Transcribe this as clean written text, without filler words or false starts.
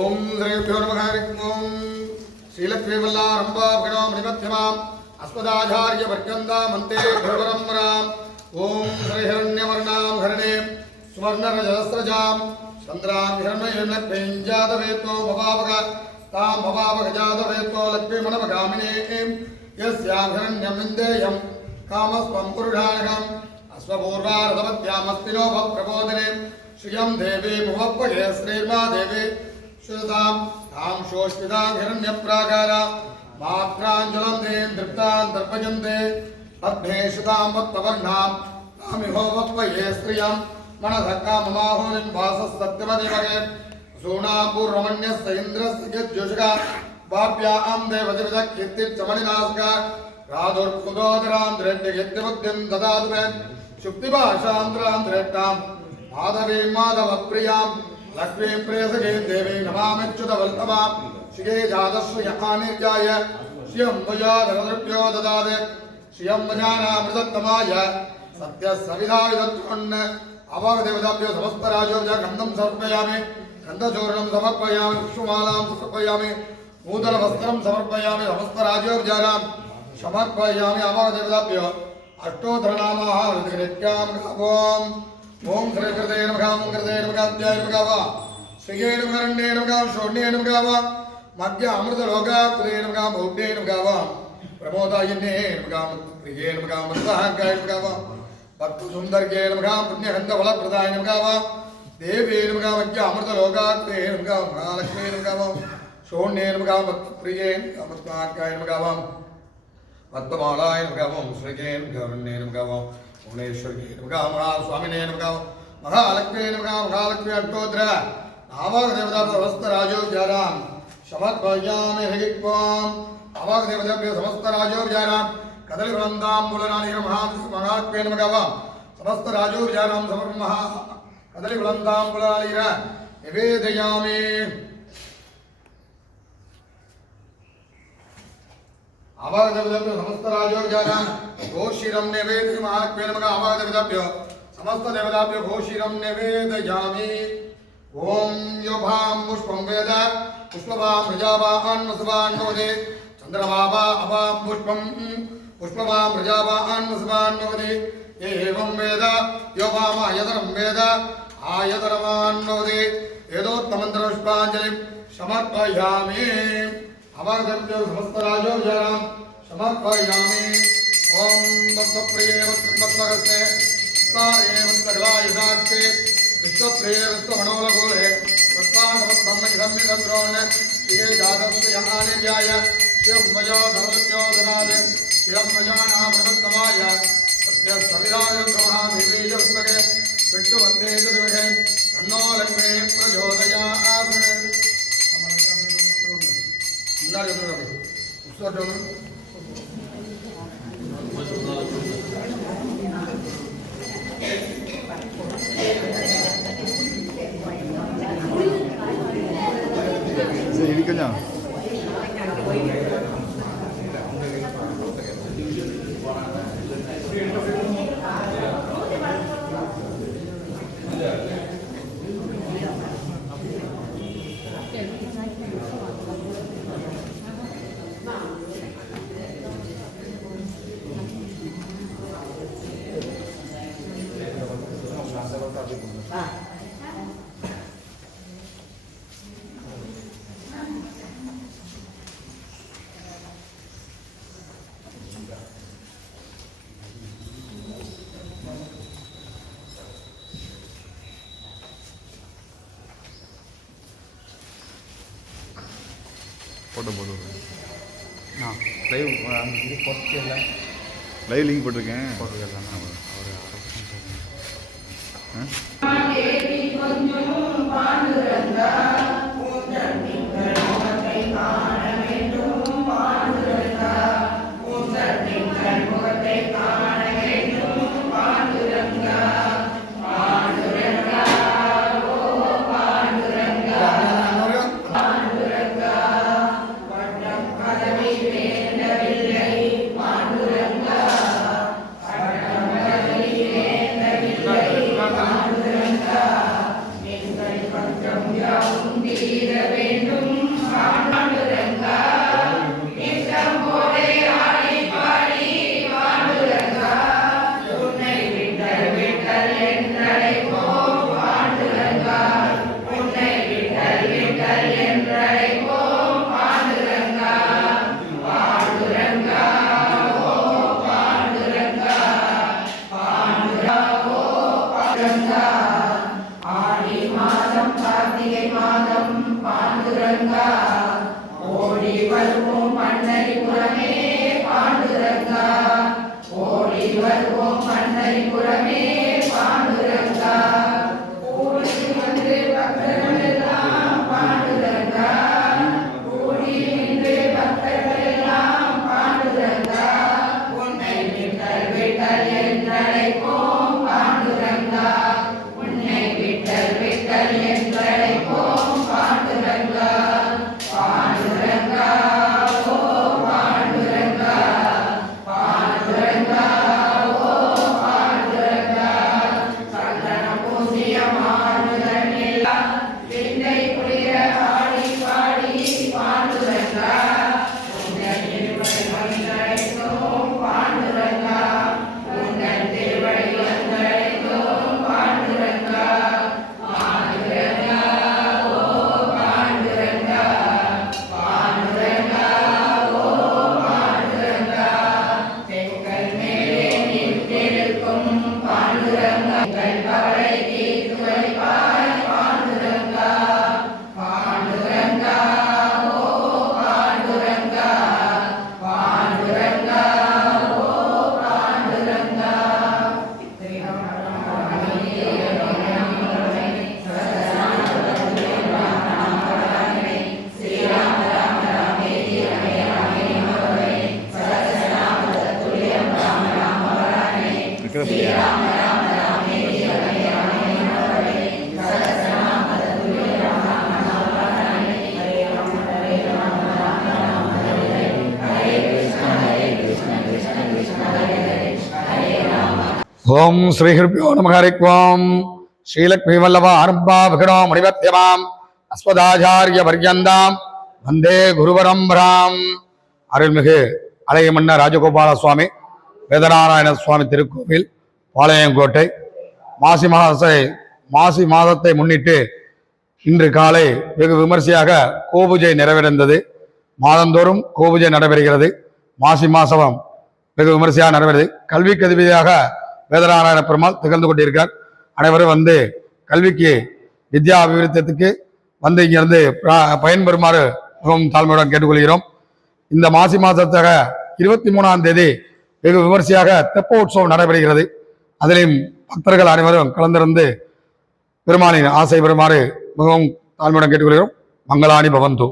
ओम श्रीभ्यो नमः ओम श्रीलक्ष्मीवल्लारम्भाभगणो मणिमध्यमाम् अस्मदाचार्य पर्यन्ता मन्ते भगवरम्बराम् ओम श्रीहिरण्यवर्णां हरणे सुवर्णरजस्रजां चन्द्रां हिरण्यलक्ष्मीञ्जातवेत्तो भवावग तां भवावगजातवेत्तो लक्ष्मीमनवगामिनीं यस्यां हिरण्यमिन्देयं कामस्त्वं पुरुषाणकम् अस्वपूर्वारथवत्यामस्तिनो भप्रबोधिने श्रियं देवी मुहप्पये श्रीर्मा देवी श्रुतां तां शोष्मितां हिरण्यप्राकारा मात्राञ्जलं दें दृप्तां दर्पयन्ते पद्मेशतां वत्तवर्णां तामिहोपप्पये श्रियं मनधक्काममाहोनिं वासस्तत्यमदिवगे सूणां पूर्वमण्यस्य इन्द्रस्य यज्जुषका वाप्यां देवदिविदकीर्तिर्चमणिनास्का राधुर्कुदोदरां द्रेड्यगिद्यबुद्धिं ददातु मे शुक्तिभाषां द्रेट्टां माधवीं माधवप्रियां लक्ष्मीं प्रेयसगे देवीं नमाम्यच्युतवल्लभां श्रिये जातश्रियहानिर्याय श्रियं वजाधरद्रव्यो ददाते श्रियं वजानामृतत्तमाय सत्यसविधाविदत्वन् अवागदेवताभ्यो समस्तराजोर्जा गन्धं समर्पयामि गन्धचूर्णं समर्पयामि पुष्पमालां समर्पयामि नूतनवस्त्रं समर्पयामि समस्तराजोर्जानां समर्पयामि अवागदेवताभ्यो अष्टोत्तरनामाः ऋतिनित्यां ओम ओम श्री कृते नमः ओम कृते नमः अद्याय नमः श्रीये नमः रण्ये नमः शोण्ये नमः मध्य अमृतलोका कृते नमः भौड्ये नमः प्रमोदायिन्ये नमः प्रिये नमः मृतहाङ्गाय नमः भक्तसुन्दर्ये नमः पुण्यहन्तफलप्रदाय नमः देवे नमः मध्य अमृतलोका कृते नमः महालक्ष्मी नमः शोण्ये नमः प्रिये मृतहाङ्गाय नमः पद्ममालाय नमः श्रीये नमः रण्ये नमः भुवनेश्वरी नमः महास्वामिने नमः महालक्ष्मी नमः महालक्ष्मी अष्टोत्तर नावागदेवता समस्तराजोपचारां समर्पयामि हरिक्वां नावागदेवताभ्यो समस्तराजोपचारां कदलीवृन्दाम्बुलराणि महालक्ष्मी नमः समस्तराजोपचारां समर्पयामः कदलीवृन्दाम्बुलराणि निवेदयामि आवागदेवताभ्यो समस्तराजोपचारां घोषिरं निवेदयामि महालक्ष्मी नमः आवागदेवताभ्यो समस्त देवताभ्यो घोषिरं निवेदयामि ओम योभां पुष्पं वेद पुष्पवां प्रजावान् वसवान् नोदे चन्द्रमावा अवां पुष्पं पुष्पवां प्रजावान् वसवान् नोदे एवं वेद योभां आयतनं वेद आयतनवान् नोदे वेदोत्तमन्त्रपुष्पाञ्जलिं समर्पयामि अवागदेवताभ्यो समस्तराजोपचारां समर्पयामि ओम भक्तप्रिये भक्तभक्तगस्ते भक्ताये भक्तगलायुधाक्षे विश्वप्रिये विश्वमनोलगोले भक्तानवत्तम्मैधम्मिगन्द्रोन् श्रिये जातश्रियहानिर्याय श्रियं वजोधवृत्यो ददाते श्रियं वजानामृतत्तमाय सत्यसविधानन्द्रमहादेवी जस्तके विष्णुवन्दे चतुर्भुजे तन्नो लक्ष्मी प्रचोदयात् मुन्नाडि चतुर्भुजे ഇരിക്കഞ്ഞാ ஃபோட்டோ போட்டு லைவ் இது போட்டுல லைவ் லிங்க் போட்டிருக்கேன். போட்டுருக்கலாம் ஓம் ஸ்ரீஹிருப்யோ நம ஹரிக்வாம் ஸ்ரீலக்ஷ்மி வல்லப ஆரம்பா விகடோ மணிவத்யமாம் அஸ்வதாச்சாரிய பர்யந்தாம் வந்தே குருபரம்பராம். அருள்மிகு அலையமன்ன ராஜகோபால சுவாமி வேதநாராயண சுவாமி திருக்கோவில் பாளையங்கோட்டை மாசி மாதத்தை முன்னிட்டு இன்று காலை வெகு விமர்சையாக கோபூஜை நிறைவடைந்தது. மாதந்தோறும் கோபூஜை நடைபெறுகிறது. மாசி மாசம் வெகு விமர்சையாக நடைபெறுகிறது. கல்விக்கு அதிபதியாக வேதநாராயண பெருமாள் திகழ்ந்து கொண்டிருக்கார். அனைவரும் வந்து கல்விக்கு வித்யா அபிவிருத்தத்துக்கு வந்து இங்கிருந்து பயன்பெறுமாறு மிகவும் தாழ்மையுடன் கேட்டுக்கொள்கிறோம். இந்த மாசி மாதத்தாக 23ஆம் தேதி வெகு விமர்சையாக தெப்ப உற்சவம் நடைபெறுகிறது. அதிலும் பக்தர்கள் அனைவரும் கலந்திருந்து பெருமானின் ஆசை பெறுமாறு மிகவும் தாழ்மையுடன் கேட்டுக்கொள்கிறோம். மங்களாணி பவந்து.